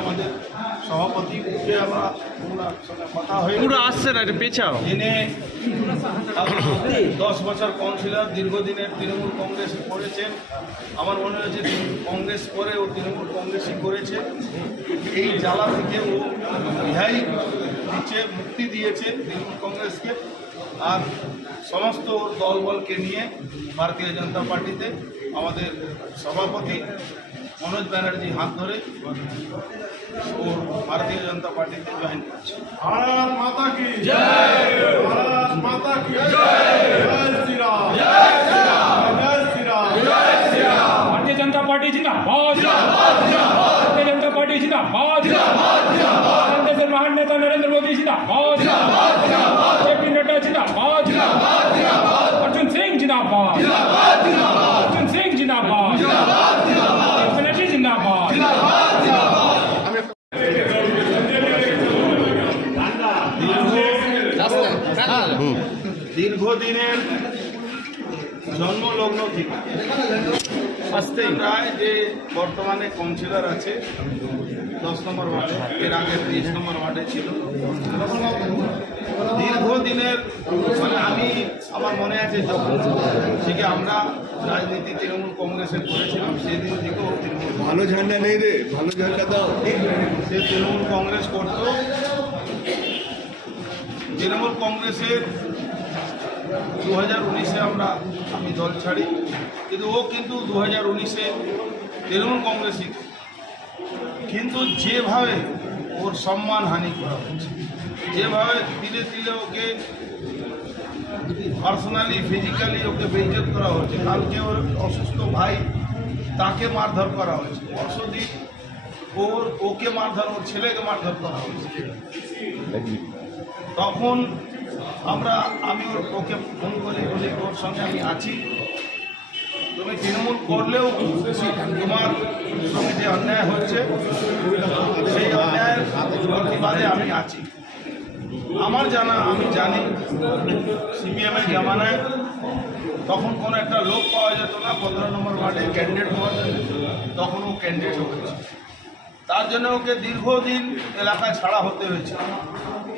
আমাদের সভাপতি হয়ে পুরো আসছে না এটা পেছাও। দশ বছর কাউন্সিলর দীর্ঘদিনের তৃণমূল কংগ্রেস করেছেন। আমার মনে হয়েছে কংগ্রেস করে ও তৃণমূল কংগ্রেসই করেছে। এই জ্বালা থেকে ও রিহাই দিচ্ছে মুক্তি দিয়েছে তৃণমূল কংগ্রেসকে। আর সমস্ত দলবলকে নিয়ে ভারতীয় জনতা পার্টিতে আমাদের সভাপতি মনোজ ব্যানার্জি হাত ধরে ও ভারতীয় জনতা পার্টিতে জয়েন করছে। মাতা কি? জয়। মাতা কি? জয়। দীর্ঘদিনের জন্মলগ্ন থেকে আসতে। প্রায় যে বর্তমানে কাউন্সিলর আছে দশ নম্বর ওয়ার্ডে এর আগে তেইশ নম্বর ওয়ার্ডে ছিল। দীর্ঘদিনের মানে আমি আমার মনে আছে যখন থেকে আমরা রাজনীতি তৃণমূল কংগ্রেসের করেছিলাম সেদিন থেকেও তৃণমূল ভালো ঝান্ডা নেই রে ভালো ঝান্ডা দাও। সে তৃণমূল কংগ্রেস করত তৃণমূল কংগ্রেসের দু হাজার উনিশে আমরা আমি দল ছাড়ি, কিন্তু ও কিন্তু দু হাজার উনিশে তৃণমূল কংগ্রেসই। কিন্তু যেভাবে ওর সম্মান হানি করা হচ্ছে, যেভাবে ধীরে ধীরে ওকে পার্সোনালি ফিজিক্যালি ওকে বেইজ্জত করা হচ্ছে, কালকে ওর অসুস্থ ভাই তাকে মারধর করা হয়েছে পরশুদিন ওর, ওকে মারধর, ওর ছেলেকে মারধর করা হয়েছে তখন আমরা, আমি ওর ওকে ফোন করে বলি ওর সঙ্গে আমি আছি। তুমি তৃণমূল করলেও তোমার সঙ্গে যে অন্যায় হচ্ছে সেই অন্যায়ের প্রতিবাদে আমি আছি। আমার জানা, আমি জানি, সিপিএমের জামানায় তখন কোনো একটা লোক পাওয়া যেত না, পনেরো নম্বর ওয়ার্ডে ক্যান্ডিডেট হওয়ার তখন ও ক্যান্ডিডেট হয়েছে। তার জন্য ওকে দীর্ঘদিন এলাকায় ছাড়া হতে হয়েছে।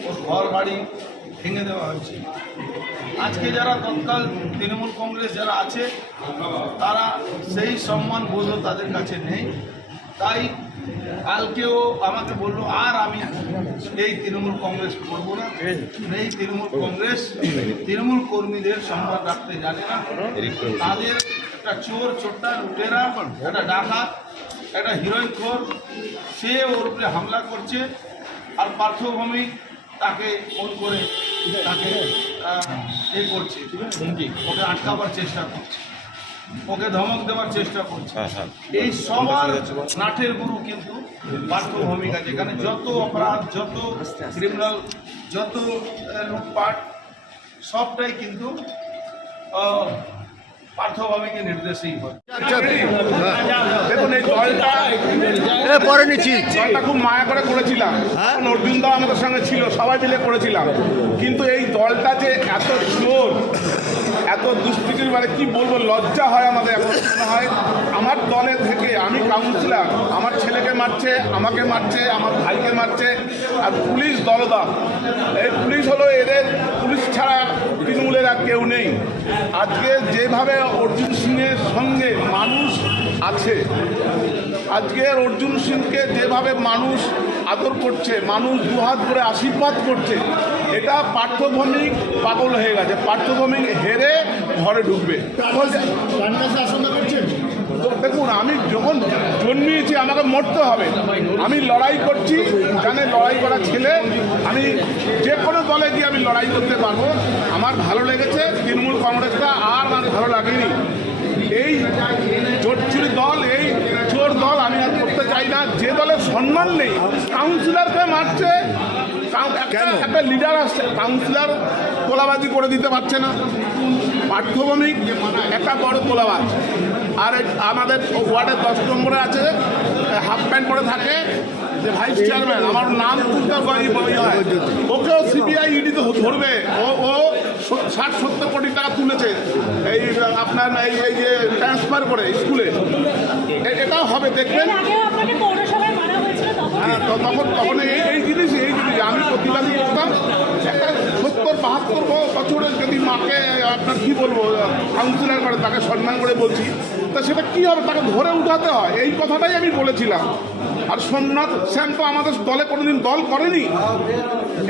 ওর ঘর বাড়ি ভেঙে দেওয়া হয়েছে। আজকে যারা তৎকাল তৃণমূল কংগ্রেস যারা আছে, তারা সেই সম্মান বোধও তাদের কাছে নেই। তাই কালকেও আমাকে বলল, আর আমি এই তৃণমূল কংগ্রেস করব না। এই তৃণমূল কংগ্রেস তৃণমূল কর্মীদের সম্মান রাখতে জানে না। তাদের একটা চোর চোরটা লুটেরা, একটা ডাকাত, একটা হিরোইন খোর, সে ওর উপরে হামলা করছে। আর পার্থভূমি তাকে ফোন করে তাকে এ করছে। হুমকি। ওকে আটকাবার চেষ্টা করছে। ওকে ধমক দেওয়ার চেষ্টা করছে। এই সবার নাটের গুরু কিন্তু পার্থভূমিকা যেখানে যত অপরাধ যত ক্রিমিনাল যত লুটপাট সবটাই কিন্তু পার্থভূমিকে নির্দেশেই হয়। দেখুন এই দলটা পরে নিচ্ছি। দলটা খুব মায়া করে করেছিলাম। তখন অর্জুন দা আমাদের সঙ্গে ছিল সবাই মিলে করেছিলাম। কিন্তু এই দলটা যে এত চোর এত দুষ্কৃতির মানে কি বলব, লজ্জা হয় আমাদের এখন। হয় আমার দলে থেকে আমি কাউন্সিলর আমার ছেলেকে মারছে, আমাকে মারছে, আমার ভাইকে মারছে, আর পুলিশ দলদা। এই পুলিশ হলো এদের, পুলিশ ছাড়া তৃণমূলের আর কেউ নেই। আজকে যেভাবে অর্জুন সিংয়ের সঙ্গে মানুষ আছে, আজকের অর্জুন সিংকে যেভাবে মানুষ আদর করছে মানুষ দুহাত করে আশীর্বাদ করছে এটা পার্থভূমিক পাগল হয়ে গেছে। পার্থভূমিক হেরে ঘরে ঢুকবে। দেখুন আমি যখন জন্মিয়েছি আমাকে মরতে হবে। আমি লড়াই করছি জানে লড়াই করা ছেলে। আমি যে কোনো দলে গিয়ে আমি লড়াই করতে পারব। আমার ভালো লেগেছে তৃণমূল কংগ্রেসটা আর আমার ভালো লাগেনি এই চোরচুরি দল এই চোর দল আমি আর করতে চাই না যে দলের সম্মান নেই কাউন্সিলরকে মারছে একটা- লিডার আসছে কাউন্সিলর তোলাবাজি করে দিতে পারছে না। পাঠ্যভূমিক একটা বড় তোলাবাজ। আর আমাদের ওয়ার্ডের দশ নম্বরে আছে হাফ প্যান্ট পরে থাকে যে ভাইস চেয়ারম্যান আমার নাম ওকেও সিবিআই ইডি তো ধরবে। ও ও ষাট সত্তর কোটি টাকা তুলেছে এই আপনার এই এই যে ট্রান্সফার করে স্কুলে এটাও হবে দেখবেন। হ্যাঁ তখন তখন এই এই জিনিস এই জিনিস। আমি প্রতিবাদী করতাম। একটা সত্তর বাহাত্তর বছরের যদি মাকে আপনার কি বলব কাউন্সিলর করে তাকে সম্মান করে বলছি তা সেটা কী হবে তাকে ধরে উঠাতে হয়? এই কথাটাই আমি বলেছিলাম। আর সোমনাথ শ্যাম তো আমাদের দলে কোনোদিন দল করেনি।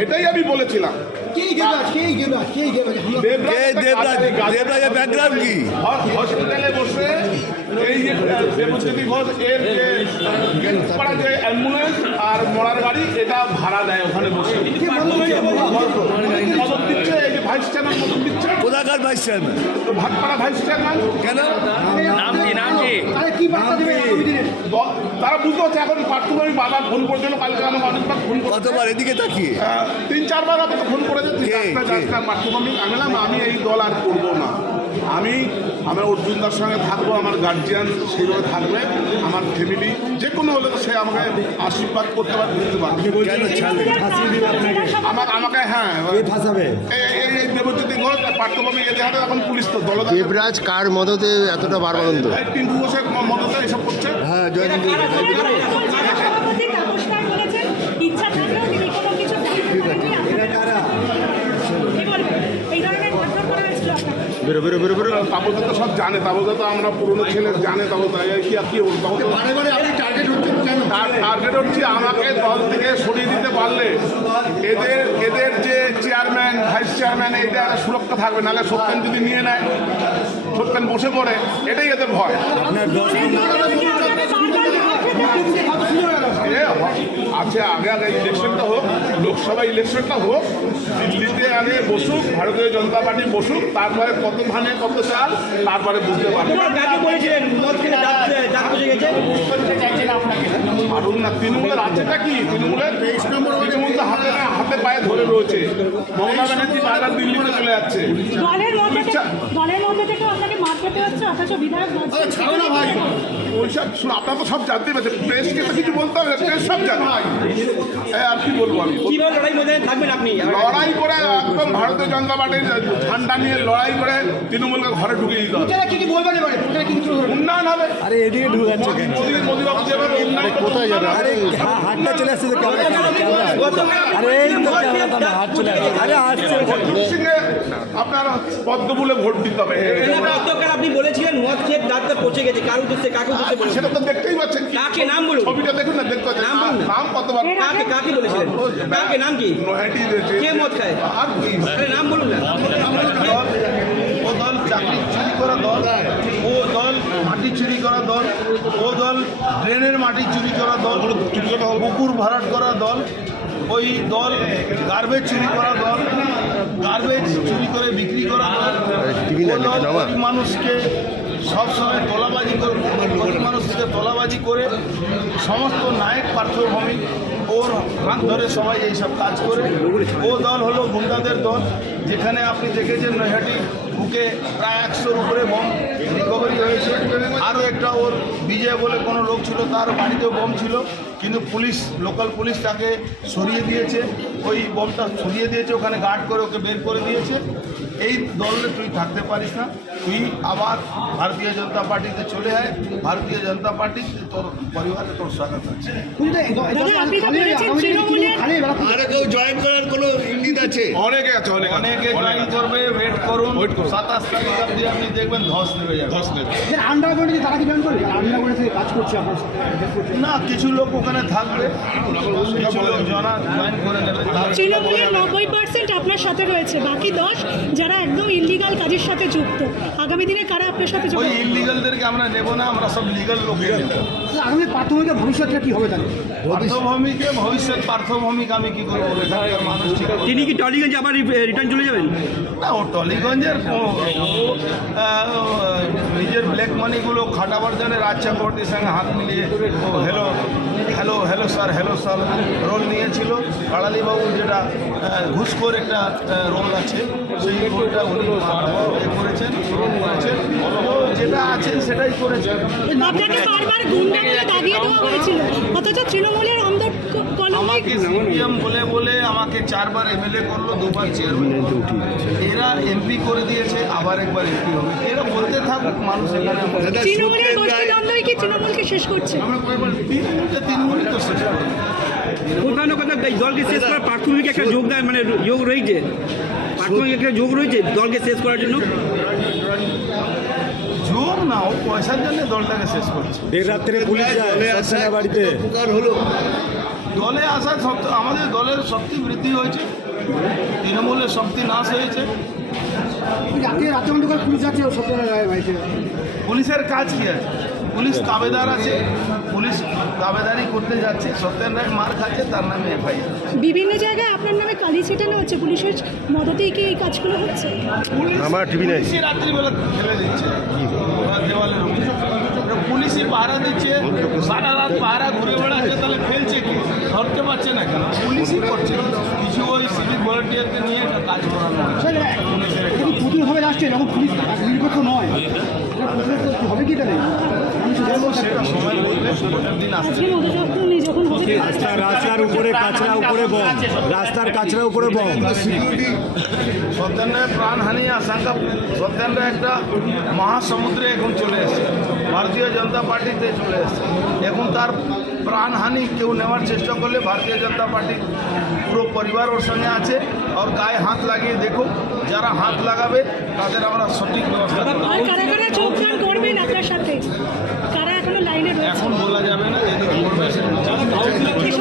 এটাই আমি বলেছিলাম। দেবরাজের ব্যাকগ্রাউন্ড কি? হসপিটালে বসে এই যে দেবজ্যোতি ঘোষ এর যে অ্যাম্বুলেন্স আর মরার গাড়ি এটা ভাড়া দেয় ওখানে বসে। দিচ্ছে ভাইস চেয়ারম্যান মদত দিচ্ছে কোথাকার ভাইস চেয়ারম্যান তো ভাটপাড়া ভাইস চেয়ারম্যান কেন? আরে কি বার্তা দেবে আগামী দিনে? দ- তারা বুঝতে পারছে এখন পার্থবাড়ি বাবা ফোন করেছিল কালকে আমাকে অনেকবার ফোন করে কতবার এদিকে তাকিয়ে? তিন চারবার আমাকে ফোন করেছে কে? কে? পার্থভূমি আমি বললাম আমি এই দল আর করব না। আমি আমার অর্জুনদার সঙ্গে থাকব আমার গার্জিয়ান সেইভাবে থাকবে আমার ফ্যামিলি যে কোনো হলে তো সে আমাকে আশীর্বাদ করতে পারবে দিতে পারবে কেন আমাকে আমাকে হ্যাঁ। ফাঁসাবে? এই দেবজ্যোতি ঘোষ পার্থভূমি হাতে এখন পুলিশ তো দল দেবরাজ কার মদতে এতটা ঘোষের মদতে এসব করছে। হ্যাঁ জয়ন্ত সভাপতি তাপসকার বলেছেন ইচ্ছা থাকলেও তিনি কোনো কিছু করতে পারেননি কি বলবেন এই ধরনের ঘটনা করা হয়েছিল আপনাকে বেরো বেরো বেরো বেরো। তাবলদা তো সব জানে তাবলদা তো আমরা পুরনো ছেলে জানে তাবলদা কি আর কি বলব টার্গেট কেন? তার হচ্ছে আমাকে দল থেকে সরিয়ে দিতে পারলে। এদের এদের যে চেয়ারম্যান ভাইস চেয়ারম্যান একটা সুরক্ষা থাকবে নাহলে সত্যেন যদি নিয়ে নেয় সত্যেন বসে পড়ে এটাই এদের ভয়। আছে আগে আগে ইলেকশনটা হোক। লোকসভা ইলেকশনটা হোক দিল্লিতে আগে বসুক ভারতীয় জনতা পার্টি বসুক তারপরে কত ধানে কত চাল তারপরে বুঝতে পারবে। কাকে বলেছিলেন মদ খেলে দাঁত দাঁত বসে গেছে মারুন না তৃণমূলের আছেটা কি? তৃণমূলের তেইশ নম্বর তৃণমূল তো হাতে হাতে পায়ে ধরে রয়েছে। মমতা ব্যানার্জি বারবার দিল্লিতে চলে যাচ্ছে। দলের মধ্যে থেকে খেতে হচ্ছে অথচ বিধায়ক ছাড়ো না ভাই। ওইসব আপনারা তো সব জানতে পারছেন। প্রেসকে তো কিছু বলতে হবে প্রেস সব জানে। হ্যাঁ আর কি বলব আমি? কীভাবে লড়াই মধ্যে থাকবেন আপনি? লড়াই করে একদম ভারতীয় জনতা পার্টির ঠান্ডা নিয়ে লড়াই করে তৃণমূলকে ঘরে ঢুকিয়ে দিতে হবে। কি কি বলবেন এবারে? প্রচারে কি কিছু উন্নয়ন হবে। আরে এদিকে ঢুকাচ্ছে কেন? কোথায় যাবে? আরে হা- হাতটা চলে আসছে তো আরে এই তো ক্যামেরা হাত চলে আসছে। আরে আসছে। আপনার পদ্মফুলে ভোট দিতে হবে। আপনি বলেছিলেন মদ খেয়ে দাঁতটা পচে গেছে কার উদ্দেশ্যে কাকে উদ্দেশ্যে বলেছেন সেটা তো দেখতেই পাচ্ছেন কাকে? নাম বলুন। ছবিটা দেখুন না দেখতে পাচ্ছেন। নাম বলুন। নাম কতবার? কাকে কাকে বলেছিলেন? কাকে নাম কি? নৈহাটি কে মদ খায়? আর কি আরে নাম বলুন না। ও দল চাকরি চুরি করা দল ও দল মাটি চুরি করা দল ও দল ড্রেনের মাটি চুরি করা দল পুকুর ভরাট করা দল ওই দল গার্বেজ চুরি করা দল গার্বেজ চুরি করে বিক্রি করা দল মানুষকে সবসময় তোলাবাজি করে গরিব মানুষকে তোলাবাজি করে সমস্ত নায়ক পার্থভূমি ওর হাত ধরে সবাই এইসব কাজ করে। ও দল হলো গুন্ডাদের দল যেখানে আপনি দেখেছেন নৈহাটি বুকে প্রায় একশোর উপরে বম রিকভারি হয়েছে। আরও একটা ওর বিজয় বলে কোনো লোক ছিল, তার বাড়িতেও বম ছিল, কিন্তু পুলিশ লোকাল পুলিশ তাকে সরিয়ে দিয়েছে। ওই বমটা সরিয়ে দিয়েছে, ওখানে গার্ড করে ওকে বের করে দিয়েছে। এই দলে তুই থাকতে পারিস না। তুই আবার ভারতীয় জনতা পার্টিতে চলে আয় ভারতীয় জনতা পার্টি তোর পরিবারে তোর স্বাগত আছে। আরে কেউ জয়েন করার কোনো ইঙ্গিত আছে? অনেকে আছে অনেকে। অনেকে জয়েন করবে ওয়েট করুন। সাতাশ তারিখ অব্দি আপনি দেখবেন ধস নেমে যাবে। ধস নেবে। আন্ডারগ্রাউন্ডে তারা কি জয়েন করবে? আন্ডারগ্রাউন্ডে থেকে কাজ করছে আপনার না কিছু লোক ওখানে থাকবে। কিছু লোক জনা জয়েন করে নেবে তৃণমূলের নব্বই পার্সেন্ট আপনার সাথে রয়েছে। বাকি দশ যারা একদম ইলিগাল কাজের সাথে যুক্ত। আগামী দিনে কারা আপনার সাথে ওই ইলিগালদেরকে আমরা নেব না আমরা সব লিগাল লোকে নেব। আগামী প্রাথমিকের ভবিষ্যৎটা কি হবে তাহলে? পার্থভূমিকে ভবিষ্যৎ পার্থভূমিক আমি কি করব? এখানকার মানুষ ঠিক তিনি কি টলিগঞ্জে আবার রিটার্ন চলে যাবেন? না ও টলিগঞ্জের নিজের ব্ল্যাক মানিগুলো খাটাবার জন্য রাজ চক্রবর্তীর সঙ্গে হাত মিলিয়ে ও hello hello hello sir hello sir role নিয়েছিল। বাবু যেটা ঘুষখোর একটা রোল আছে সেই রোলটা উনি এ করেছেন যেটা আছে সেটাই করেছেন আপনাকে বারবার গুন্ডা বলে দাগিয়ে দেওয়া হয়েছিল। অথচ তৃণমূলের অন্ধ আমাকে সিপিএম বলে বলে আমাকে চারবার এমএলএ করল দুবার চেয়ারম্যান এরা এমপি করে দিয়েছে আবার একবার এমপি হবে। এরা বলতে থাকুক মানুষ এখানে তৃণমূলের গোষ্ঠী কি তৃণমূলকে শেষ করছে? তিন মিনিটে তো শেষ করব। প্রধান কথা এই দলকে শেষ করার প্রাথমিক একটা যোগদান মানে যোগ রয়েছে। প্রাথমিক একটা যোগ রয়েছে দলকে শেষ করার জন্য। যোগ না ও পয়সার জন্য দলটাকে শেষ করছে। দেড় রাত্রে পুলিশ যায় বাড়িতে। দলে আসা শক্তি আমাদের দলের শক্তি বৃদ্ধি হয়েছে তৃণমূলের শক্তি নাশ হয়েছে। পুলিশের কাজ কি আছে? পুলিশ দাবেদার আছে পুলিশ তাবেদারি করতে যাচ্ছে সত্যেন রায় মার খাচ্ছে তার নামে এফআইআর। বিভিন্ন জায়গায় আপনার নামে কালি ছেটানো হচ্ছে পুলিশের মদতেই কি এই কাজগুলো হচ্ছে? আমার টিভি নাই। পুলিশই রাত্রিবেলা ফেলে দিচ্ছে। দেওয়ালের উপরে পুলিশই পাহারা দিচ্ছে। সারা রাত পাহারা ঘুরে বেড়াচ্ছে তাহলে ফেলছে কি? ধরতে পারছে না কেন? পুলিশই করছে। সিভিক নিয়ে একটা কাজ করানো একটা হবে লাস্টে যখন পুলিশ নিরপেক্ষ নয়। হবে কি তাহলে রাস্তার উপরে কাঁচরা উপরে বম। রাস্তার কাঁচরা উপরে বম। সত্যেন রায় প্রাণহানি আশঙ্কা সত্যেন রায় একটা মহাসমুদ্রে এখন চলে এসেছে। ভারতীয় জনতা পার্টিতে চলে এসেছে। এখন তার প্রাণহানি কেউ নেওয়ার চেষ্টা করলে ভারতীয় জনতা পার্টি পুরো পরিবার ওর সঙ্গে আছে। আর গায়ে হাত লাগিয়ে দেখুক যারা হাত লাগাবে তাদের আমরা সঠিক ব্যবস্থা এখনও বলা যাবে না যেদিন করবে সেদিন